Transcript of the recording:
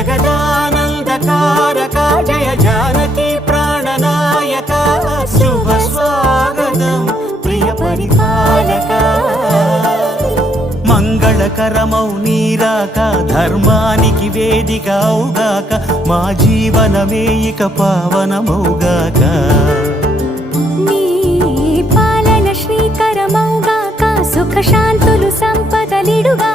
జగదానందకారక జయ జానకి ప్రాణనాయక శుభ స్వాగతం ప్రియ పరిపాలక మంగళకరమౌ నీరాక ధర్మానికి వేదిక అవుగాక మా జీవనమే ఇక పావనమౌగాక నీ పాలన శ్రీకరమౌగాక సుఖ శాంతులు సంపదలిడుగా